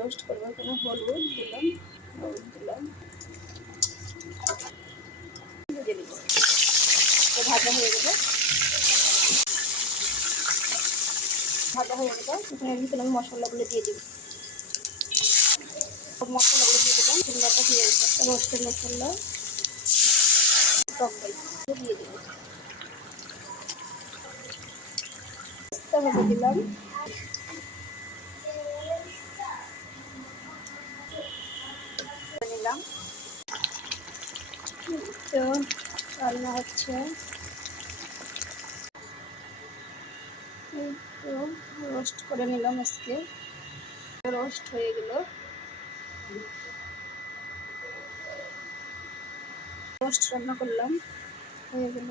Roast করব এখানে হলুদ দিলাম হলুদ দিলাম। তো ভাজা হয়ে গেলে। ভাজা হয়ে গেলে। এখানে ভিতরে আমি মশলাগুলো দিয়ে দিব। মশলাগুলো দিয়ে দিলাম। চিংড়াটা দিয়ে দিলাম। রোস্টের মশলা। টক দিয়ে দিব দিলাম নিলাম তো রান্না হচ্ছে। তো রোস্ট করে নিলাম আজকে। রোস্ট হয়ে গেল। রোস্ট রান্না করলাম। হয়ে গেল।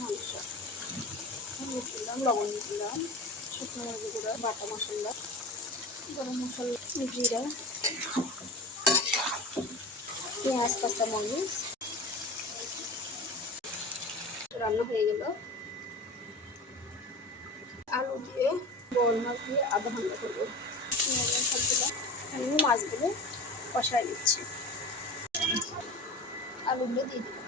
মাংস। দিলাম, লবণ দিলাম, শুকনো মরিচ গুঁড়া, বাটা মশলা, গরম মশলা, জিরা। পেঁয়াজ, কাঁচা মরিচ। রান্না হয়ে গেল। আলু দিয়ে বল মাছ দিয়ে আধা ঘণ্টা করব। আমি মাছগুলো কষাই নিচ্ছি। আলুগুলো দিয়ে দিলাম।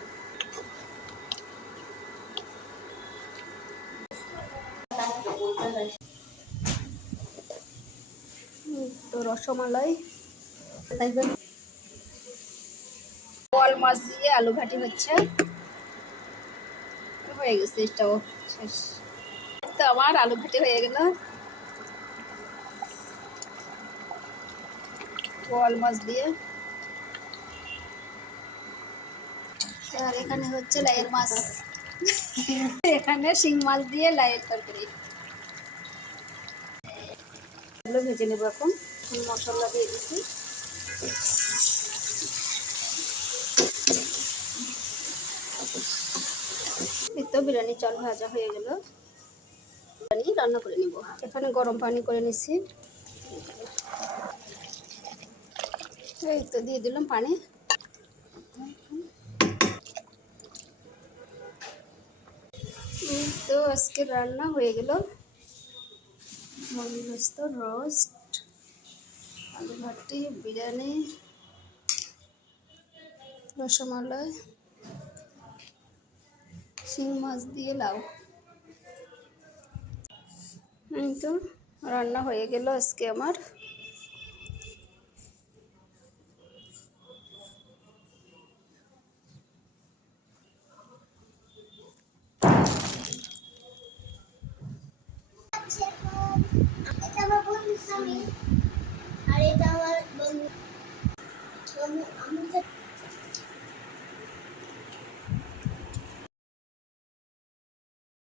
তো রসমালাই। বল মাছ দিয়ে আলু ঘাটি হচ্ছে। হয়ে গেছে, এটাও শেষ। তো আমার আলু ঘাটি হয়ে গেল। বল মাছ দিয়ে। আর এখানে হচ্ছে লাইয়ের মাছ। এখানে শিং মাছ দিয়ে লাইয়ের তরকারি। ভেজে নেব এখন। মশলা দিয়ে দিচ্ছি। এই তো বিরিয়ানি চাল ভাজা হয়ে গেল। বিরিয়ানি রান্না করে নিব। এখানে গরম পানি করে নিছি। এই তো দিয়ে দিলাম পানি। তো আজকে রান্না হয়ে গেল। মরিস্ত রোস্ট আলু ভাটি বিরিয়ানি, রসমালাই। শিং মাছ দিয়ে লাউ। তো রান্না হয়ে গেল আজকে আমার। আমার আর এটা আমি